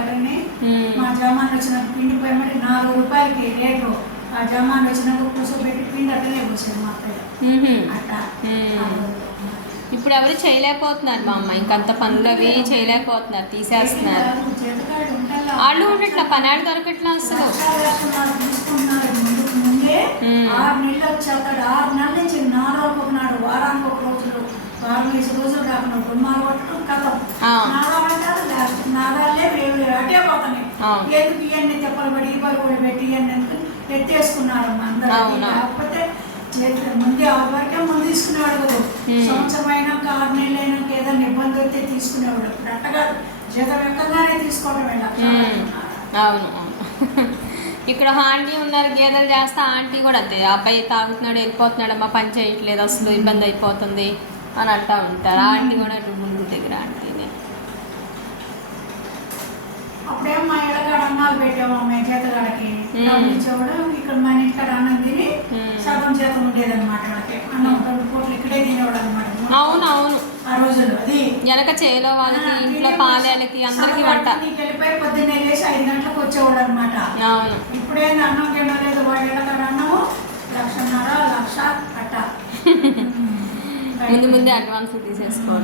బర్రెని మా జమాన్ వచ్చిన పిండి పోయమని 4 రూపాయలకి రేటు ఆ జమాన్ వచ్చినాక కూర్చోబెట్టి పిండి అట్టనే పోసేది మా అత్తయ్య అట్లా. ఇప్పుడు ఎవరు చేయలేకపోతున్నారు మా అమ్మ, ఇంకంత పనులు అవి చేయలేకపోతున్నారు, తీసేస్తున్నారు. వాళ్ళు ఉండట్లా, పనాడు దొరకట్లా అసలు. ముందే 6 నెలలు వచ్చాక 6 నెలల నుంచి 4 రోజులకు ఒకనాడు, వారానికి ఒక రోజులు, 5 రోజులు కాకుండా గుమ్మాలు కొట్టడం కథం. నాదాలే అటే పోతున్నాయి. ఎందుకు ఇవన్నీ తెప్పలు పడి పరుగులు పెట్టి ఇవన్నీ ఎత్తేసుకున్నారమ్మా అందరూ. కాకపోతే ముందే వరకే ముందు తీసుకునేవాడు కదా, సంవత్సరం అయినాక 6 నెలలు అయినాక ఏదైనా ఇబ్బంది వస్తే తీసుకునేవాడు. ఇప్పుడు అట్టగా జీతం ఎక్కగానే తీసుకోవడం. అవును. ఇక్కడ ఆంటీ ఉన్నారు, గేదెలు చేస్తా, ఆంటీ కూడా అంతే, అబ్బాయి తాగుతున్నాడు వెళ్ళిపోతున్నాడు, అమ్మ పని చేయట్లేదు అసలు ఇబ్బంది అయిపోతుంది అని అంటూ ఉంటారు. ఆంటీ కూడా ముందు దగ్గర ఆంటీని. అప్పుడేమో మా ఇళ్ళకాడ అన్నాలు పెట్టాము మేము చేతగాడకి ఇచ్చేవాడు. ఇక్కడ మన ఇంటికాడ అన్నం తిని సగం చేతం ఉండేది అనమాట. వాళ్ళకి అన్నం 2 పూటలు ఇక్కడే తినేవాడు అనమాట. అవునవును, ఆ రోజులు అది వెనక చేలో వాళ్ళకి, ఇంట్లో పాలకి అందరికి వంట. వెళ్ళిపోయి పొద్దున్నే లేచి 5 గంటలకు వచ్చేవాడు అనమాట. అవును. ఇప్పుడేంది అన్నం తినలేదు, వాళ్ళ ఇళ్ళకాడ అన్నము 1,50,000 1,00,000 కట్ట. ముందు ముందే అడ్వాన్స్ తీసేసుకోవాలి.